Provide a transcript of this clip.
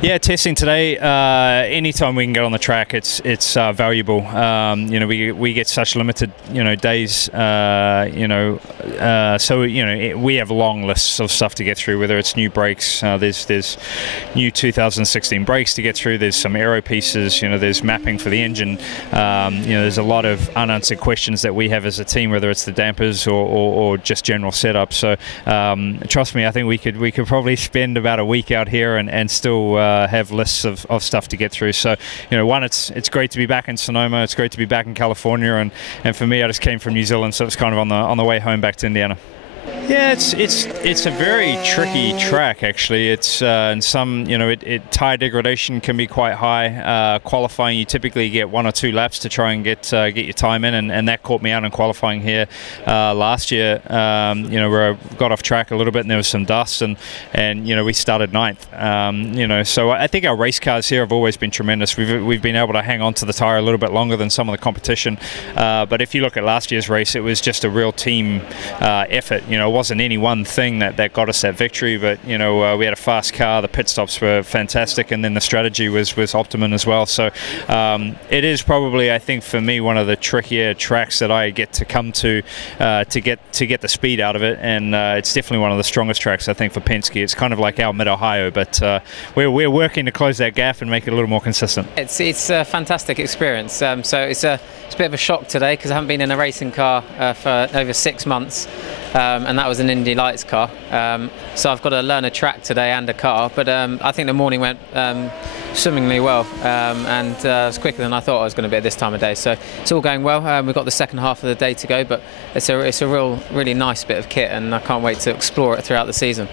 Yeah, testing today. Anytime we can get on the track, it's valuable. We get such limited days. So we have long lists of stuff to get through. Whether it's new brakes, there's new 2016 brakes to get through. There's some aero pieces. There's mapping for the engine. There's a lot of unanswered questions that we have as a team, whether it's the dampers or just general setup. So trust me, I think we could probably spend about a week out here and still have lists of stuff to get through. So one, it's great to be back in Sonoma. It's great to be back in California, and for me, I just came from New Zealand, so it's kind of on the way home back to Indiana. Yeah, it's a very tricky track actually. It's in some tire degradation can be quite high. Qualifying, you typically get 1 or 2 laps to try and get your time in, and that caught me out in qualifying here last year. Where I got off track a little bit and there was some dust, and we started 9th. So I think our race cars here have always been tremendous. We've been able to hang on to the tire a little bit longer than some of the competition. But if you look at last year's race, it was just a real team effort. It wasn't any one thing that got us that victory, but we had a fast car, the pit stops were fantastic, and then the strategy was optimum as well. So it is probably, I think, for me, one of the trickier tracks that I get to come to get the speed out of it, and it's definitely one of the strongest tracks, I think, for Penske. It's kind of like our Mid-Ohio, but we're working to close that gap and make it a little more consistent. It's a fantastic experience. So it's a bit of a shock today because I haven't been in a racing car for over 6 months. And that was an Indy Lights car, so I've got to learn a track today and a car, but I think the morning went swimmingly well, and it was quicker than I thought I was going to be at this time of day, so it's all going well. We've got the second half of the day to go, but it's a really nice bit of kit, and I can't wait to explore it throughout the season.